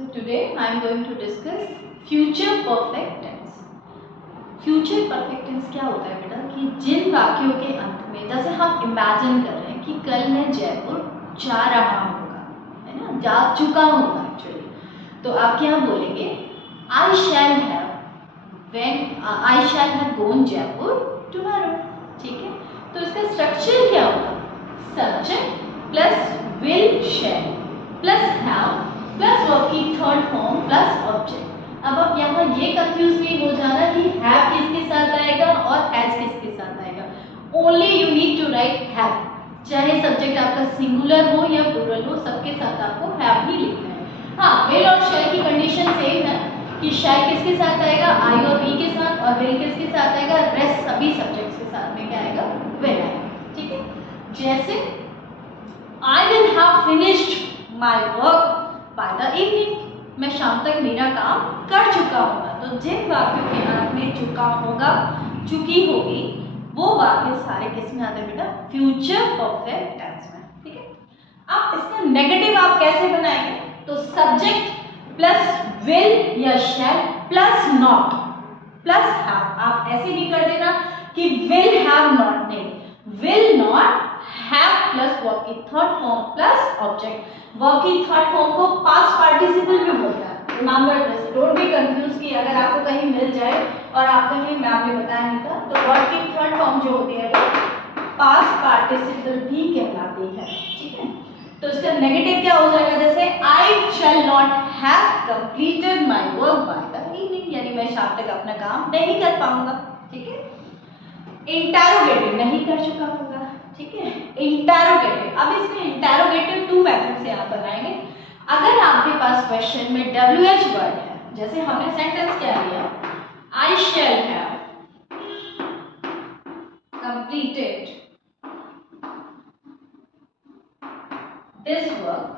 So today I am going to discuss future perfect tense. Future perfect tense क्या होता है बेटा कि जिन वाक्यों के अंत में जैसे हम इमेजिन कर रहे हैं कि कल मैं जयपुर जा रहा हूँगा, है ना, जा चुका हूँगा एक्चुअली, तो आप क्या बोलेंगे I shall have gone Jaipur tomorrow. ठीक है, तो इसका स्ट्रक्चर क्या होगा, subject plus will shall plus have plus verb की थर्ड फॉर्म प्लस ऑब्जेक्ट। अब आप यहाँ ये कंफ्यूज नहीं हो जाना कि हैव किसके साथ आएगा और हैज किसके साथ आएगा। Only you need to write have, चाहे सब्जेक्ट आपका सिंगुलर हो या प्लूरल हो, सबके साथ आपको हैव ही लिखना है। हाँ, विल और शैल की कंडीशन सेम है कि शैल किसके साथ आएगा, आई और वी के साथ, और विल किसके साथ आएगा, रेस्ट सभी सब्जेक्ट्स के साथ में क्या आएगा, विल आएगा। ठीक है, जैसे I will have finished my work by the evening, मैं शाम तक मेरा काम कर चुका होगा। तो जिन वाक्यों के अंत में चुका होगा, चुकी होगी, वो वाक्य सारे किस में आते हैं बेटा, फ्यूचर परफेक्ट टेंस में। ठीक है, अब इसका नेगेटिव आप कैसे बनाएंगे, तो सब्जेक्ट प्लस विल या shall plus not plus have. आप ऐसे भी कर देना कि विल हैव नॉट, नहीं, will not have plus verb की third form plus object. Verb की थर्ड फॉर्म को पास्ट पार्टिसिपल भी बोलते हैं। Remember this, don't be confuse कि अगर आपको कहीं मिल जाए और आप कहीं मैम ने बताया नहीं था, तो वर्ब की थर्ड फॉर्म जो होती है वो पास्ट पार्टिसिपल भी कहलाती है। ठीक है, तो इसका नेगेटिव क्या हो जाएगा, जैसे I shall not have completed my work by the evening, यानी मैं शाम तक अपना काम नहीं कर पाऊंगा। ठीक है, इंटरोगेटिव नहीं कर चुका होगा। ठीक है, इंटरोगेटिव, अब इसमें इंटरोगेटिव टू मेथड से आप बनाएंगे। अगर आपके पास क्वेश्चन में WH वर्ड है, जैसे हमने सेंटेंस क्या लिया, I shall have completed this work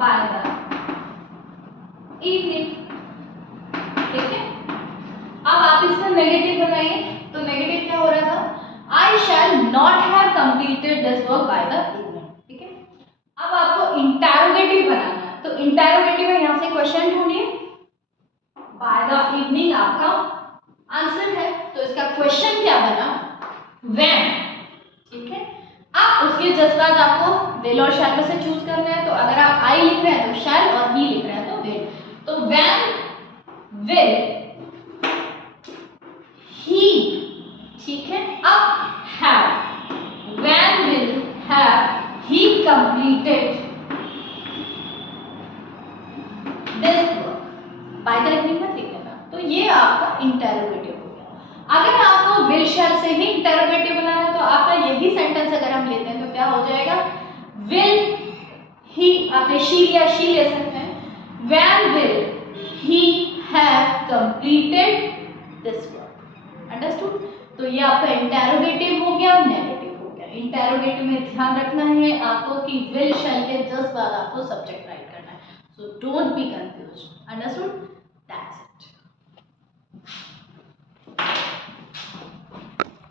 by the evening. ठीक है, अब आप इसका नेगेटिव बनाइए, तो नेगेटिव क्या हो रहा था, I shall not have completed this work by the evening. ठीक है, अब आपको इंटरोगेटिव बनाना है, तो इंटरोगेटिव में यहां से क्वेश्चन ढूंढिए, बाय द इवनिंग आपका आंसर है, तो इसका क्वेश्चन क्या बना, व्हेन। ठीक है, अब उसके जस्ट बाद आपको विल और शैल में से चूज करना है, तो अगर आप आई लिख रहे हैं तो शैल और बी लिख रहे हैं तो विल। तो व्हेन विल ही, ठीक है, अब have, when will have he completed this work by the evening में लिख लेना। तो ये आपका इंटरोगेटिव हो गया। अगर आपको विल शैल से ही इंटरोगेटिव बनाना है, तो आपका यही सेंटेंस अगर हम लेते हैं तो क्या हो जाएगा, विल ही, आपने शी लिया, शी ले सकते हैं, when will he have completed this work. Understood, तो ये आपका इंटरोगेटिव हो गया, नेगेटिव हो गया। इंटरोगेटिव में ध्यान रखना है आपको कि विल शैल के जस्ट बाद आपको सब्जेक्ट राइट करना है, so don't be confused. Understood? That's it.